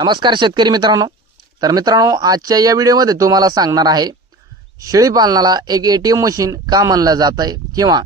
नमस्कार शेतकरी मित्रांनो। तर मित्रांनो, आजच्या या व्हिडिओमध्ये तुम्हाला सांगणार आहे शेळी पालनाला एक एटीएम मशीन का म्हणलं जातंय किंवा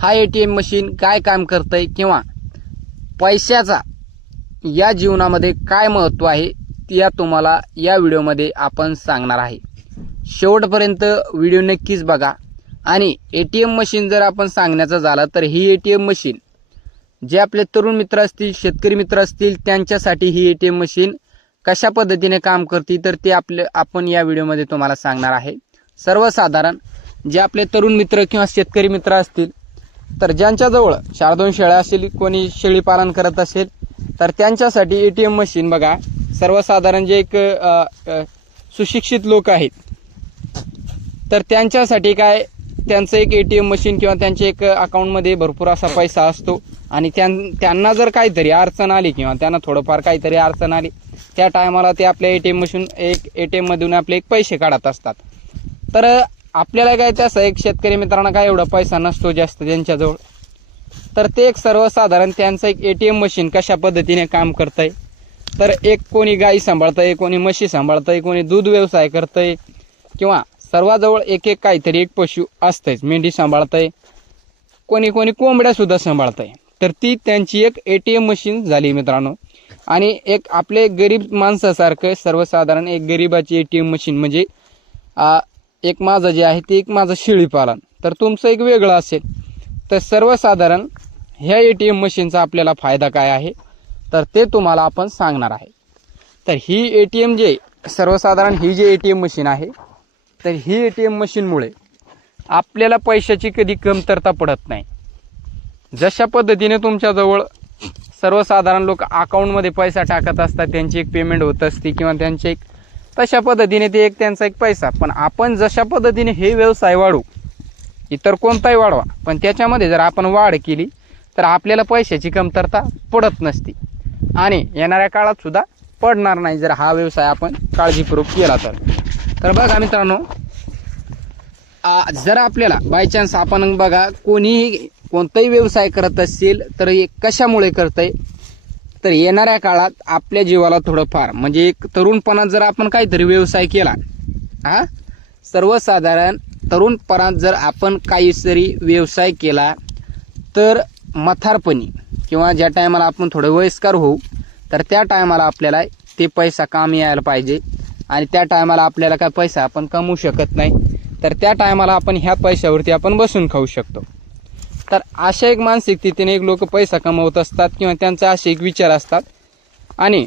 हा एटीएम मशीन काय काम करतंय किंवा पैशाचा या जीवनामध्ये काय महत्त्व आहे या तुम्हाला या व्हिडिओमध्ये आपण सांगणार आहे। शेवटपर्यंत व्हिडिओ नक्कीच बघा। आणि एटीएम मशीन जर आपण सांगण्याचं झालं तर ही एटीएम मशीन जे आपले तरुण मित्र असतील, शेतकरी मित्र असतील, त्यांच्यासाठी ही एटीएम मशीन कशा पद्धतीने काम करते तर ते आपण या व्हिडिओमध्ये तुम्हाला सांगणार आहे। सर्वसाधारण जे आपले तरुण मित्र किंवा शेतकरी मित्र असतील तर ज्यांच्याजवळ 4-2 शेळ्या असेल, कोणी शेळी पालन करत असेल तर त्यांच्यासाठी एटीएम मशीन बघा, सर्वसाधारण जे एक सुशिक्षित लोक आहेत तर त्यांच्यासाठी काय, त्यांचं एक एटीएम मशीन किंवा त्यांच्या एक अकाउंटमध्ये भरपूर असा पैसा असतो आणि त्यांना जर काहीतरी अडचण आली किंवा त्यांना थोडंफार काहीतरी अडचण आली त्या टायमाला ते आपल्या एटीएम मशीन एटीएम मधून आपले एक पैसे काढत असतात। तर आपल्याला काय तसं एक शेतकरी मित्रांना काय एवढा पैसा नसतो जास्त त्यांच्याजवळ, तर ते एक सर्वसाधारण त्यांचं एक एटीएम मशीन कशा पद्धतीने काम करतंय तर एक कोणी गाई सांभाळतंय, कोणी म्हशी सांभाळतंय, कोणी दूध व्यवसाय करतंय किंवा सर्वाजवळ एक काहीतरी एक पशु असतंय, मेंढी सांभाळतंय, कोणी कोंबड्या सुद्धा सांभाळतंय, तर ती त्यांची एक एटीएम मशीन झाली मित्रांनो। आणि एक आपले गरीब माणसासारखं सर्वसाधारण एक गरीबाची एटीएम मशीन म्हणजे एक माझं जे आहे ते एक माझं शेळी पालन, तर तुमचं एक वेगळं असेल। तर सर्वसाधारण ह्या एटीएम मशीनचा आपल्याला फायदा काय आहे तर ते तुम्हाला आपण सांगणार आहे। तर ही एटीएम जे सर्वसाधारण ही जी एटीएम मशीन आहे तर ही एटीएम मशीनमुळे आपल्याला पैशाची कधी कमतरता पडत नाही। जशा पद्धतीने तुमच्याजवळ सर्वसाधारण लोक अकाउंटमध्ये पैसा टाकत असतात, त्यांची एक पेमेंट होत असते किंवा त्यांचे एक तशा पद्धतीने ते एक त्यांचा एक पैसा, पण आपण जशा पद्धतीने हे व्यवसाय वाढवू, इतर कोणताही वाढवा, पण त्याच्यामध्ये जर आपण वाढ केली तर आपल्याला पैशाची कमतरता पडत नसती आणि येणाऱ्या काळात सुद्धा पडणार नाही जर हा व्यवसाय आपण काळजीपूर्वक केला तर बघा मित्रांनो, जर आपल्याला बाय चान्स आपण बघा कोणताही व्यवसाय करत असेल तर हे कशामुळे करतंय तर येणाऱ्या काळात आपल्या जीवाला थोडंफार म्हणजे एक तरुणपणात जर आपण काहीतरी व्यवसाय केला, सर्वसाधारण तरुणपणात जर आपण काहीतरी व्यवसाय केला तर म्हातारपणी किंवा ज्या टायमाला आपण थोडे वयस्कर होऊ तर त्या टायमाला आपल्याला ते पैसा कामी यायला पाहिजे आणि त्या टायमाला आपल्याला काय पैसा आपण कमवू शकत नाही, तर त्या टायमाला आपण ह्या पैशावरती आपण बसून खाऊ शकतो। तर अशा एक मानसिकतेने एक लोक पैसा कमवत असतात किंवा त्यांचा असे एक विचार असतात आणि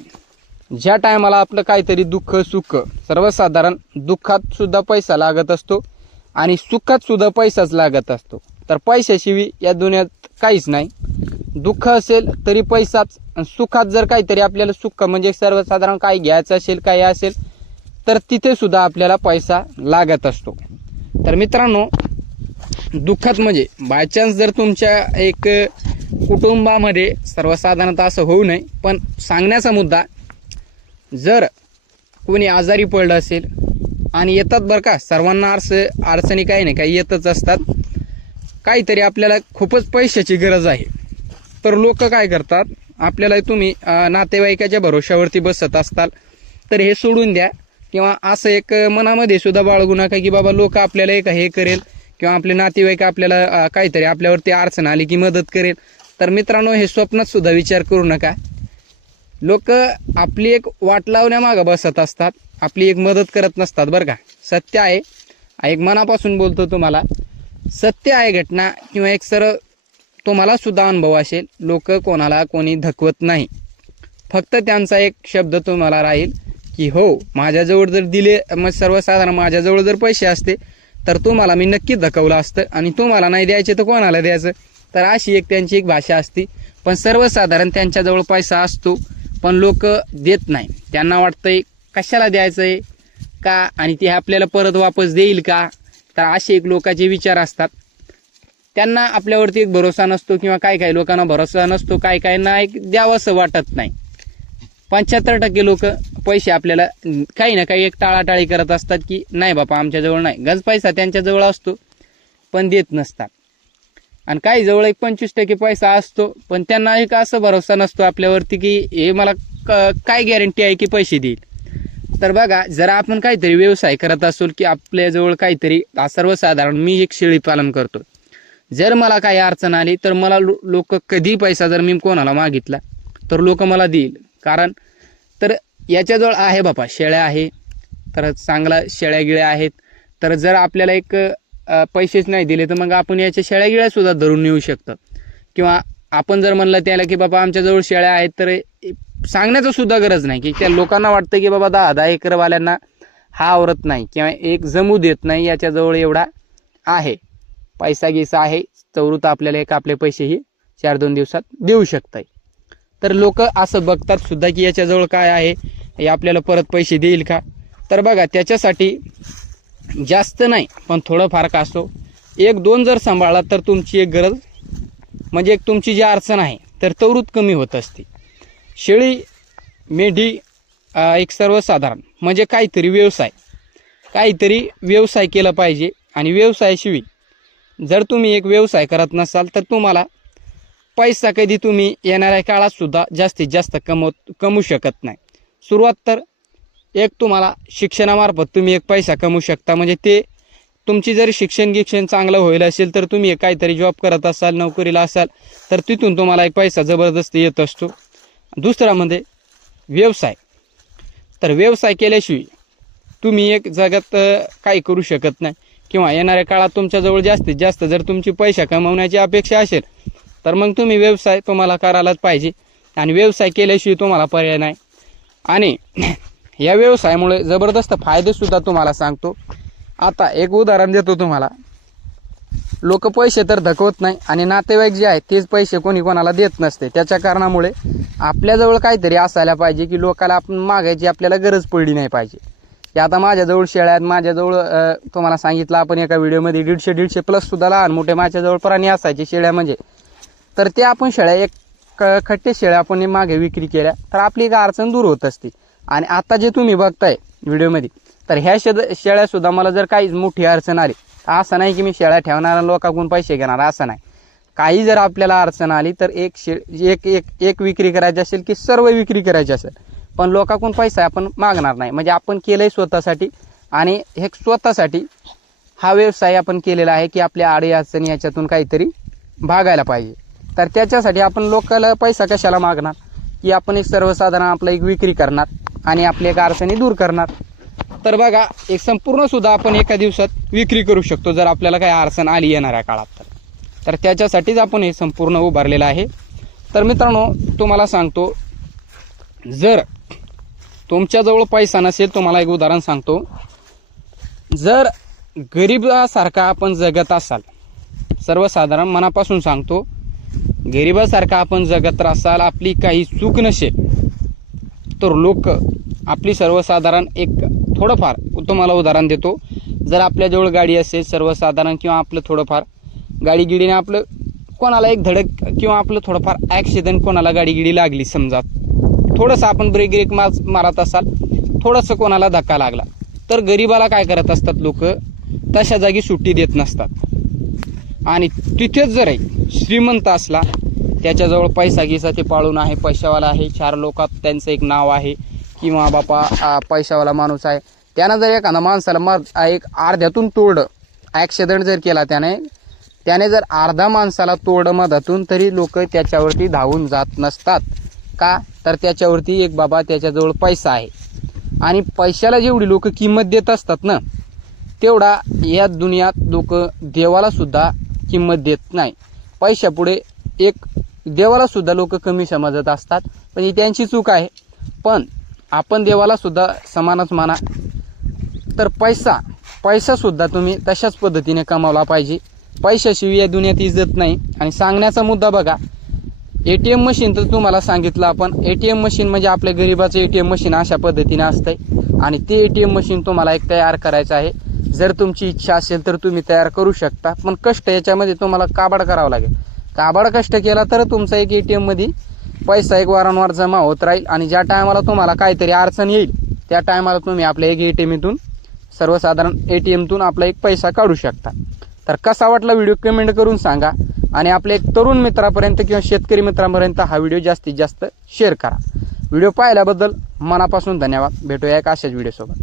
ज्या टायमाला आपलं काहीतरी दुःख सुख, सर्वसाधारण दुःखात सुद्धा पैसा लागत असतो आणि सुखात सुद्धा पैसाच लागत असतो, तर पैशाशिवाय या दुनियात काहीच नाही। दुःख असेल तरी पैसाच, सुखात जर काहीतरी आपल्याला सुख म्हणजे सर्वसाधारण काही घ्यायचं असेल काही असेल तर तिथे सुद्धा आपल्याला पैसा लागत असतो। तर मित्रांनो, दुःखात म्हणजे बायचान्स जर तुमच्या एक कुटुंबामध्ये सर्वसाधारणतः असं होऊ नये, पण सांगण्याचा मुद्दा, जर कोणी आजारी पडलं असेल आणि येतात बरं का, सर्वांना अडचणी काही नाही काही येतच असतात, काहीतरी आपल्याला खूपच पैशाची गरज आहे तर लोक काय करतात, आपल्याला तुम्ही नातेवाईकाच्या भरोश्यावरती बसत असताल तर हे सोडून द्या किंवा असं एक मनामध्ये सुद्धा बाळगू नका की बाबा लोक आपल्याला एक हे करेल किंवा आपले नातेवाईक आपल्याला काहीतरी आपल्यावरती अडचण आली की मदत करेल। तर मित्रांनो, हे स्वप्नात सुद्धा विचार करू नका। लोक आपली एक वाट लावण्यामागं बसत असतात, आपली एक मदत करत नसतात बरं का। सत्य आहे, एक मनापासून बोलतो तुम्हाला, सत्य आहे घटना किंवा एक तुम्हाला सुद्धा अनुभव असेल, लोक कोणी धकवत नाही, फक्त त्यांचा एक शब्द तुम्हाला राहील की हो माझ्याजवळ जर दिले, मग सर्वसाधारण माझ्याजवळ जर पैसे असते तर तुम्हाला मी नक्की धकवलं असतं आणि तुम्हाला नाही द्यायचे तर कोणाला द्यायचं, तर अशी एक त्यांची एक भाषा असते। पण सर्वसाधारण त्यांच्याजवळ पैसा असतो पण लोक देत नाही, त्यांना वाटतंय कशाला द्यायचंय का आणि ते आपल्याला परत वापस देईल का, तर असे एक लोकांचे विचार असतात। त्यांना आपल्यावरती एक भरोसा नसतो किंवा काही लोकांना भरोसा नसतो, काही ना एक द्यावंसं वाटत नाही। 75% लोक पैसे आपल्याला काही ना काही एक टाळाटाळी करत असतात की नाही बापा आमच्याजवळ नाही, गंज पैसा त्यांच्याजवळ असतो पण देत नसतात। आणि काही जवळ एक 25% पैसा असतो पण त्यांना एक असं भरोसा नसतो आपल्यावरती की हे मला काय गॅरंटी आहे की पैसे देईल? तर बघा, जर आपण काहीतरी व्यवसाय करत असू की आपल्याजवळ काहीतरी सर्वसाधारण मी एक शेळी पालन करतो, जर मला काही अडचण आली तर मला लोक कधी पैसा जर मी कोणाला मागितला तर लोक मला देईल. कारण तर याच्याजवळ आहे बाबा, शेळ्या आहे, तर चांगला शेळ्या गिळ्या आहेत. तर जर आपल्याला एक पैसेच नाही दिले तर मग आपण याच्या शेळ्या गिळ्या सुद्धा धरून नेऊ शकतो. किंवा आपण जर म्हणलं त्याला की बाबा आमच्याजवळ शेळ्या आहेत, तर सांगण्याचं सुद्धा गरज नाही की त्या लोकांना वाटतं की बाबा 10-10 एकरवाल्यांना हा आवरत नाही किंवा एक जमू देत नाही, याच्याजवळ एवढा आहे पैसा गिसा आहे, चौरूत आपल्याला एक आपले पैसेही 4-2 दिवसात देऊ शकताय. तर लोक असं बघतात सुद्धा की याच्याजवळ काय आहे, हे आपल्याला परत पैसे देईल का? तर बघा, त्याच्यासाठी जास्त नाही पण थोडंफार का असो 1-2 जर सांभाळला तर तुमची एक गरज म्हणजे एक तुमची जी अडचण आहे तर तवरूत कमी होत असते. शेळी मेंढी एक सर्वसाधारण म्हणजे काहीतरी व्यवसाय केला पाहिजे. आणि व्यवसायाशिवाय जर तुम्ही एक व्यवसाय करत नसाल तर तुम्हाला पैसा कधी तुम्ही येणाऱ्या काळात सुद्धा जास्तीत जास्त कमवू शकत नाही. सुरुवात तर एक तुम्हाला शिक्षणामार्फत तुम्ही एक पैसा कमवू शकता, म्हणजे ते तुमची जर शिक्षण चांगलं होईल असेल तर तुम्ही काहीतरी जॉब करत असाल, नोकरीला असाल तर तिथून तुम्हाला एक पैसा जबरदस्त येत असतो. दुसरा म्हणजे व्यवसाय. तर व्यवसाय केल्याशिवाय तुम्ही एक जगात काही करू शकत नाही. किंवा येणाऱ्या काळात तुमच्याजवळ जास्तीत जास्त जर तुमची पैसा कमवण्याची अपेक्षा असेल तर मग तुम्ही व्यवसाय तुम्हाला करायलाच पाहिजे. आणि व्यवसाय केल्याशिवाय तुम्हाला पर्याय नाही. आणि या व्यवसायामुळे जबरदस्त फायदेसुद्धा तुम्हाला सांगतो. आता एक उदाहरण देतो तुम्हाला. लोक पैसे तर धकवत नाही आणि नातेवाईक जे आहेत तेच पैसे कोणी कोणाला देत नसते. त्याच्या कारणामुळे आपल्याजवळ काहीतरी असायला पाहिजे की लोकांना आपण मागायची आपल्याला गरज पडली नाही पाहिजे. की आता माझ्याजवळ शेळ्या आहेत, माझ्याजवळ तुम्हाला सांगितलं आपण एका व्हिडिओमध्ये 150 प्लस सुद्धा लहान मोठे माझ्याजवळ प्राणी असायचे शेळ्या म्हणजे. तर ते आपण शेळ्या एक खट्टे शेळ्या आपण मागे विक्री केल्या तर आपली एक अडचण दूर होत असते. आणि आता जे तुम्ही बघताय व्हिडिओमध्ये तर ह्या शेळ्यासुद्धा मला जर काही मोठी अडचण आली, असं नाही की मी शेळ्या ठेवणारा लोकांकडून पैसे घेणार, असं नाही. काही जर आपल्याला अडचण आली तर एक विक्री करायची असेल की सर्व विक्री करायची असेल, पण लोकांकडून पैसा आपण मागणार नाही. म्हणजे आपण केलंय स्वतःसाठी. आणि हे स्वतःसाठी हा व्यवसाय आपण केलेला आहे की आपल्या आडी अडचणी याच्यातून काहीतरी भागायला पाहिजे. तर त्याच्यासाठी आपण लोकांना पैसा कशाला मागणार, की आपण एक सर्वसाधारण आपला एक विक्री करणार आणि आपल्या एक अडचणी दूर करणार. तर बघा, एक संपूर्ण सुद्धा आपण एका दिवसात विक्री करू शकतो जर आपल्याला काही अडचण आली येणाऱ्या काळात. तर त्याच्यासाठीच आपण हे संपूर्ण उभारलेलं आहे. तर मित्रांनो, तुम्हाला सांगतो, जर तुमच्याजवळ पैसा नसेल, तुम्हाला एक उदाहरण सांगतो, जर गरिबासारखा आपण जगत असाल, सर्वसाधारण मनापासून सांगतो, गरिबासारखा आपण जगत असाल, आपली काही चूक नसेल तर लोक आपली सर्वसाधारण एक थोडंफार तुम्हाला उदाहरण देतो. जर आपल्याजवळ गाडी असेल सर्वसाधारण किंवा आपलं थोडंफार गाडीगिडीने आपलं कोणाला एक धडक किंवा आपलं थोडंफार ॲक्सिडेंट कोणाला गाडीगिडी लागली, समजा थोडंसं आपण ब्रेक मारत असाल, थोडंसं कोणाला धक्का लागला, तर गरिबाला काय करत असतात लोक, तशा जागी सुट्टी देत नसतात. आणि तिथेच जर श्रीमंत असला, त्याच्याजवळ पैसा गिसा ते पाळून आहे, पैशावाला आहे, 4 लोकात त्यांचं एक नाव आहे किंवा बापा पैशावाला माणूस आहे, त्यानं जर एखादा माणसाला एक अर्ध्यातून तोडलं, ॲक्सिडेंट जर केला त्याने जर अर्धा माणसाला तोडलं मधातून, तरी लोक त्याच्यावरती धावून जात नसतात. का? तर त्याच्यावरती एक बाबा त्याच्याजवळ पैसा आहे. आणि पैशाला जेवढी लोक किंमत देत असतात ना, तेवढा या दुनियात लोक देवाला सुद्धा किंमत देत नाही. पैशापुढे एक देवाला सुद्धा लोक कमी समजत असतात, पण ही त्यांची चूक आहे. पण आपण देवाला सुद्धा समानच माना. तर पैसा सुद्धा तुम्ही तशाच पद्धतीने कमावला पाहिजे. पैशाशिवाय या दुनियात इज्जत नाही. आणि सांगण्याचा मुद्दा बघा, ATM मशीन तर तुम्हाला सांगितलं आपण, ATM मशीन म्हणजे आपल्या गरिबाचं ATM मशीन अशा पद्धतीने असतंय. आणि ते ATM मशीन तुम्हाला एक तयार करायचं आहे. जर तुमची इच्छा असेल तर तुम्ही तयार करू शकता, पण कष्ट याच्यामध्ये तुम्हाला काबाड करावं लागेल. काबाड कष्ट केला तर तुमचा एक ATM मध्ये पैसा एक वारंवार जमा होत राहील. आणि ज्या टायमाला तुम्हाला काहीतरी अडचण येईल त्या टायमाला तुम्ही आपल्या एक ATM सर्वसाधारण ATMतून आपला एक पैसा काढू शकता. तर कसा वाटला व्हिडिओ कमेंट करून सांगा. आणि आपल्या एक तरुण मित्रापर्यंत किंवा शेतकरी मित्रांपर्यंत हा व्हिडिओ जास्तीत जास्त शेअर करा. व्हिडिओ पाहिल्याबद्दल मनापासून धन्यवाद. भेटूया एक अशाच व्हिडिओसोबत.